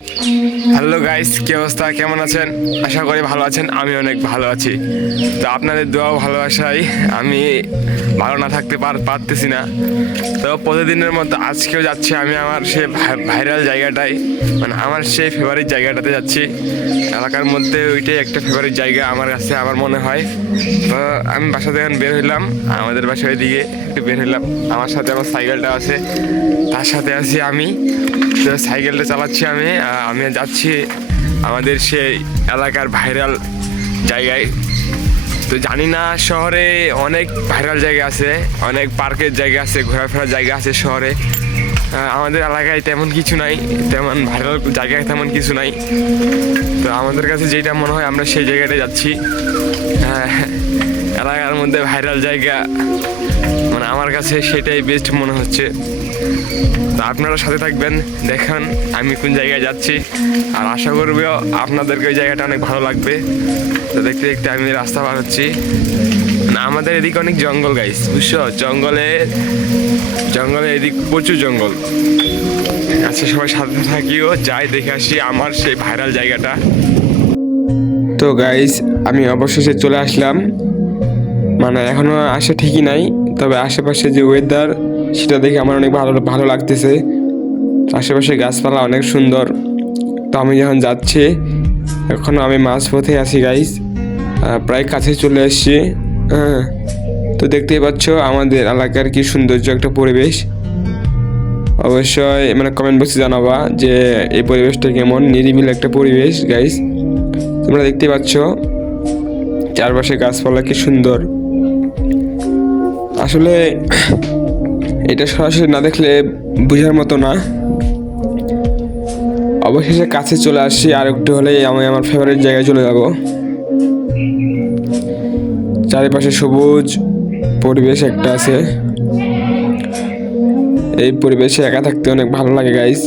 Hello guys, কি অবস্থা, কেমন আছেন? আশা করি ভালো আছেন। আমি অনেক ভালো আছি। তো আপনাদের দোয়া ভালোবাসায় আমি ভালো না থাকতে পারতেছি না। তো প্রতিদিনের মতো আজকেও যাচ্ছি আমি আমার সেই ভাইরাল জায়গাটায়, মানে আমার সেই ফেভারিট জায়গাটাতে যাচ্ছি। এলাকার মধ্যে ওইটাই একটা ফেভারিট জায়গা আমার কাছে, আমার মনে হয়। তো আমি বাসা থেকে বের হইলাম, আমাদের বাসার দিকে একটু বের হইলাম। আমার সাথে আমার সাইকেলটা আছে, তার সাথে আছি আমি। তো সাইকেলটা চালাচ্ছি আমি যাচ্ছি আমাদের সেই এলাকার ভাইরাল জায়গায়। তো জানি না, শহরে অনেক ভাইরাল জায়গা আছে, অনেক পার্কের জায়গা আছে, ঘোরাফেরার জায়গা আছে শহরে। আমাদের এলাকায় তেমন কিছু নাই, তেমন ভাইরাল জায়গায় তেমন কিছু নাই। তো আমাদের কাছে যেটা মনে হয় আমরা সেই জায়গাটায় যাচ্ছি। এলাকার মধ্যে ভাইরাল জায়গা, মানে আমার কাছে সেটাই বেস্ট মনে হচ্ছে। তো আপনারা সাথে থাকবেন, দেখেন আমি কোন জায়গায় যাচ্ছি, আর আশা করবো আপনাদেরকে ওই জায়গাটা অনেক ভালো লাগবে। তো দেখতে দেখতে আমি রাস্তা পার হচ্ছি। মানে আমাদের এদিকে অনেক জঙ্গল গাইস, বুঝছো? জঙ্গলে এদিক প্রচুর জঙ্গল। আচ্ছা, সবাই সাথে থাকিও, যাই দেখে আসি আমার সেই ভাইরাল জায়গাটা। তো গাইস, আমি অবশেষে চলে আসলাম। মানে এখনো আসা ঠিকই নাই, তবে আশেপাশে যে ওয়েদার সেটা দেখে আমার অনেক ভালো ভালো লাগতেছে। আশেপাশে গাছপালা অনেক সুন্দর। তো আমি যখন যাচ্ছি, এখনো আমি মাঝপথে আছি গাইস, প্রায় কাছে চলে এসেছি। তো দেখতেই পাচ্ছ আমাদের এলাকার কি সৌন্দর্য একটা পরিবেশ। অবশ্যই মানে কমেন্ট বক্সে জানাবা যে এই পরিবেশটা কেমন, নিরিবিলি একটা পরিবেশ গাইস। তোমরা দেখতেই পাচ্ছ চারপাশে গাছপালা কি সুন্দর। আসলে এটা সরাসরি না দেখলে বোঝার মতো না। অবশেষে কাছে চলে আসছি, আর একটু হলেই আমি আমার ফেভারিট জায়গায় চলে যাব। চারিপাশে সবুজ পরিবেশ একটা আছে। এই পরিবেশে একা থাকতে অনেক ভালো লাগে গাইস।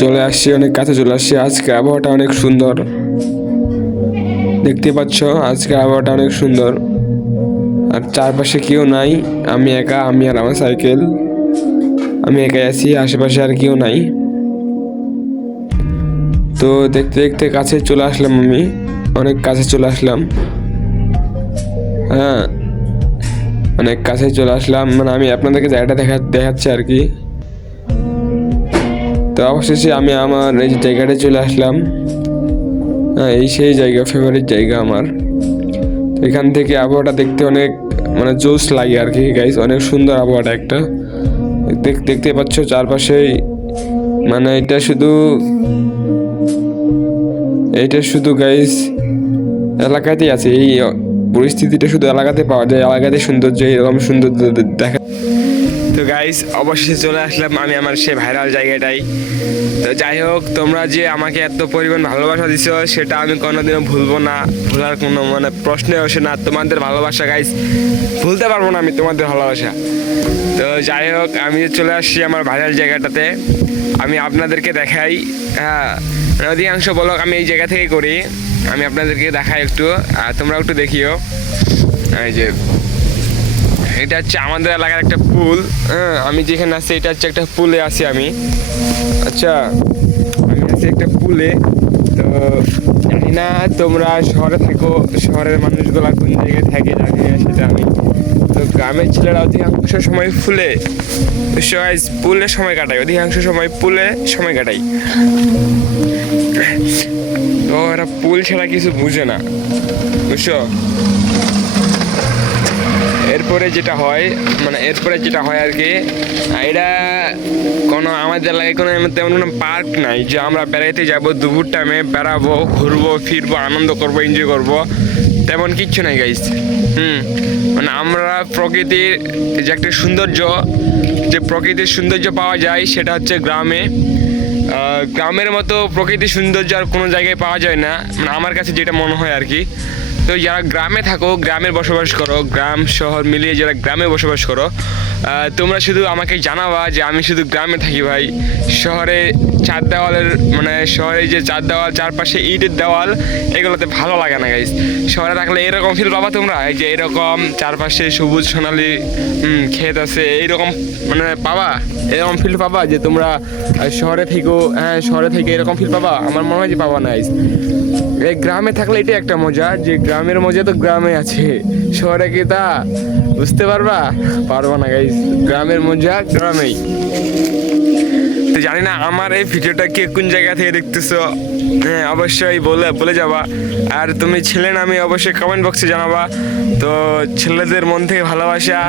চলে আসছি, অনেক কাছে চলে আসছি। আজকে আবহাওয়াটা অনেক সুন্দর, দেখতে পাচ্ছ আজকে আবহাওয়াটা অনেক সুন্দর। আর চারপাশে কেউ নাই, আমি একা, আমি আর আমার সাইকেল। আমি একাই আছি, আশেপাশে আর কেউ নাই। তো দেখতে দেখতে কাছে চলে আসলাম, আমি অনেক কাছে চলে আসলাম। অনেক কাছে চলে আসলাম, মানে আমি আপনাদেরকে জায়গাটা দেখাচ্ছি আর কি। তো অবশেষে আমি আমার এই জায়গাটায় চলে আসলাম। এই সেই জায়গা, ফেভারিট জায়গা আমার। এখান থেকে আবহাওয়াটা দেখতে অনেক মানে জোশ লাগে আর কি গাইস, অনেক সুন্দর আবহাওয়াটা একটা। দেখতে পাচ্ছ চারপাশেই, মানে এইটা শুধু গাইস এলাকাতেই আছে। এই পরিস্থিতিটা শুধু এলাকাতে পাওয়া যায়, এলাকাতে সৌন্দর্য এরকম সুন্দর দেখা। তো গাইস, অবশেষে চলে আসলাম আমি আমার সেই ভাইরাল জায়গাটাই। তো যাই হোক, তোমরা যে আমাকে এত পরিমাণ ভালোবাসা দিছো সেটা আমি কোনোদিনও ভুলবো না, ভুলার কোনো মানে প্রশ্নে আসে না। তোমাদের ভালোবাসা গাইস ভুলতে পারবো না আমি, তোমাদের ভালোবাসা। তো যাই হোক, আমি চলে আসছি আমার ভাইরাল জায়গাটাতে। আমি আপনাদেরকে দেখাই। অধিকাংশ ব্লগ আমি এই জায়গা থেকে করি, আমি আপনাদেরকে দেখাই একটু, তোমরা একটু দেখিও। এই যে এটা হচ্ছে আমাদের এলাকার একটা পুল। আমি যেখানে আছি এটা হচ্ছে একটা পুলে আছি আমি। আচ্ছা, আমি আছি একটা পুলে। তো জানি না তোমরা শহরে থাকো, শহরের মানুষগুলা কোন জায়গায় থাকে জানি না সেটা আমি। তো গ্রামের ছেলেরা অধিকাংশ সময় পুলে সময় কাটায়, অধিকাংশ সময় পুলে সময় কাটাই। তো এরা পুল ছাড়া কিছু বুঝে না, বুঝছো? এরপরে যেটা হয় আর কি, এটা আমাদের এলাকায় কোনো তেমন কোনো পার্ক নাই যে আমরা বেড়াইতে যাবো, দুপুর টাইমে বেড়াবো, ঘুরবো ফিরবো, আনন্দ করবো, এনজয় করবো, তেমন কিচ্ছু নাই গাইস। মানে আমরা প্রকৃতির যে একটা সৌন্দর্য, যে প্রকৃতির সৌন্দর্য পাওয়া যায় সেটা হচ্ছে গ্রামে। গ্রামের মতো প্রকৃতির সৌন্দর্য আর কোনো জায়গায় পাওয়া যায় না, মানে আমার কাছে যেটা মনে হয় আর কি। তো যারা গ্রামে থাকো, গ্রামে বসবাস করো, গ্রাম শহর মিলিয়ে যারা গ্রামে বসবাস করো, তোমরা শুধু আমাকে জানাবা যে আমি শুধু গ্রামে থাকি ভাই। শহরে চার দেওয়ালের মানে শহরে যে চার দেওয়াল চারপাশে ইটের দেওয়াল এগুলোতে ভালো লাগে না গাইস। শহরে থাকলে এরকম ফিল পাবা তোমরা, এই যে এরকম চারপাশে সবুজ সোনালি ক্ষেত আছে এইরকম মানে পাবা, এরকম ফিল পাবা যে তোমরা শহরে থেকেও হ্যাঁ শহরে থেকে এরকম ফিল পাবা, আমার মনে হয় যে পাবা না গাইস। এই গ্রামে থাকলে এটাই একটা মজা, যে গ্রামের মজা তো গ্রামে আছে, শহরে কি তা বুঝতে পারবা না গাইস। গ্রামের মজা গ্রামেই। তো জানি না আমার এই ভিডিওটা কে কোন জায়গা থেকে দেখতেছো, হ্যাঁ অবশ্যই বলে যাবা। আর তুমি ছেলে না আমি অবশ্যই কমেন্ট বক্সে জানাবা। তো ছেলেদের মন থেকে ভালোবাসা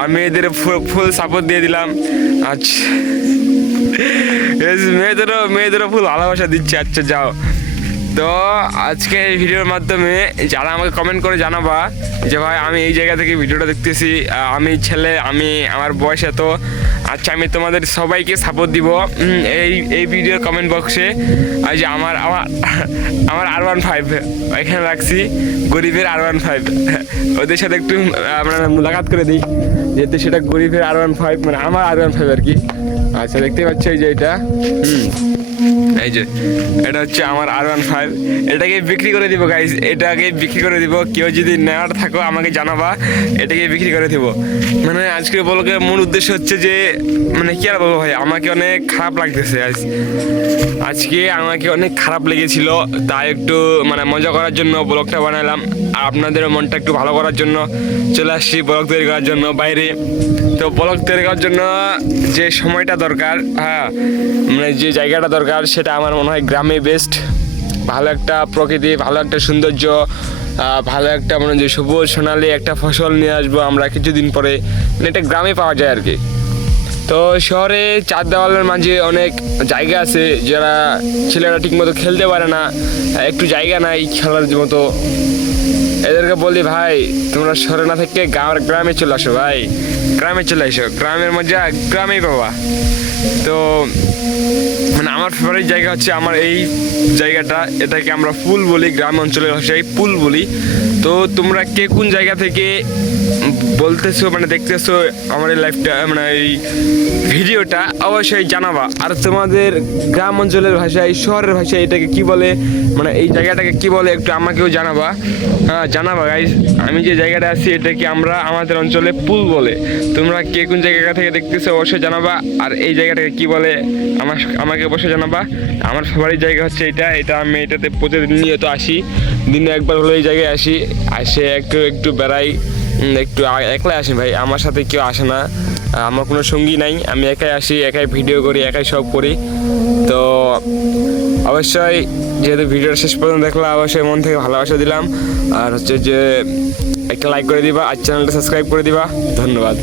আর মেয়েদের ফুল সাপোর্ট দিয়ে দিলাম। আচ্ছা মেয়েদেরও ফুল ভালোবাসা দিচ্ছে। আচ্ছা যাও। তো আজকে এই ভিডিওর মাধ্যমে যারা আমাকে কমেন্ট করে জানাবা যে ভাই আমি এই জায়গা থেকে ভিডিওটা দেখতেছি, আমি ছেলে, আমার বয়স এত, আচ্ছা আমি তোমাদের সবাইকে সাপোর্ট দিব এই ভিডিওর কমেন্ট বক্সে। আর যে আমার R15 এখানে রাখছি, গরিবের R15 ওদের সাথে একটু আমরা মুলাকাত করে দিই, যেহেতু সেটা গরিবের R15 মানে আমার R15 আর কি। আচ্ছা দেখতে পাচ্ছ এই যে এটা এই যে এটা হচ্ছে আমার R15, এটাকে বিক্রি করে দিব গাইজ, এটাকে বিক্রি করে দিব। কেউ যদি নেওয়ার থাকো আমাকে জানাবা, এটাকে বিক্রি করে দিব। মানে আজকে বলকে মূল উদ্দেশ্য হচ্ছে যে মানে কি আর বলবো ভাই, আমাকে অনেক খারাপ লাগতেছে আজকে আমাকে অনেক খারাপ লেগেছিল, তাই একটু মানে মজা করার জন্য ব্লগটা বানালাম। আর আপনাদের মনটা একটু ভালো করার জন্য চলে আসছি ব্লগ তৈরি করার জন্য বাইরে। তো ব্লগ তৈরি করার জন্য যে সময়টা দরকার, হ্যাঁ মানে যে জায়গাটা দরকার সেটা আমার মনে হয় গ্রামে বেস্ট। ভালো একটা প্রকৃতি, ভালো একটা সৌন্দর্য, ভালো একটা মানে যে সবুজ সোনালি একটা ফসল নিয়ে আসবো আমরা কিছুদিন পরে, মানে এটা গ্রামে পাওয়া যায় আর কি। তো শহরে চার দেওয়ালের মাঝে অনেক জায়গা আছে যারা ছেলেরা ঠিকমতো খেলতে পারে না, একটু জায়গা নাই খেলার মতো। এদেরকে বলি ভাই তোমরা শহরে না থেকে গ্রামে চলে আসো ভাই, গ্রামে চলে আসো, গ্রামের মজা গ্রামেই পাবা। তো মানে আমার ফেভারিট জায়গা হচ্ছে আমার এই জায়গাটা, এটাকে আমরা পুল বলি, গ্রাম অঞ্চলের ভাষায় পুল বলি। তো তোমরা কে কোন জায়গা থেকে বলতেছো মানে দেখতেছো আমার এই লাইফটা মানে এই ভিডিওটা অবশ্যই জানাবা। আর তোমাদের গ্রাম অঞ্চলের ভাষায় শহরের ভাষায় এটাকে কি বলে মানে এই জায়গাটাকে কি বলে একটু আমাকেও জানাবা। হ্যাঁ জানাবা গাইজ, আমি যে জায়গাটা আছি এটাকে আমরা আমাদের অঞ্চলে পুল বলে। তোমরা কে কোন জায়গা থেকে দেখতেছো অবশ্যই জানাবা। আর এই জায়গাটাকে কি বলে আমাকে অবশ্যই জানাবা। আমার ফেভারিট জায়গা হচ্ছে এটা আমি এটাতে প্রতিদিন নিয়ত আসি, দিনে একবার হলো এই জায়গায় আসে একটু বেড়াই, একটু একলাই আসি ভাই, আমার সাথে কেউ আসে না, আমার কোনো সঙ্গী নাই, আমি একাই আসি, একাই ভিডিও করি, একাই সব করি। তো অবশ্যই যেহেতু ভিডিওটা শেষ পর্যন্ত দেখলাম অবশ্যই মন থেকে ভালোবাসা দিলাম। আর হচ্ছে যে একটা লাইক করে দিবা আর চ্যানেলটা সাবস্ক্রাইব করে দিবা। ধন্যবাদ।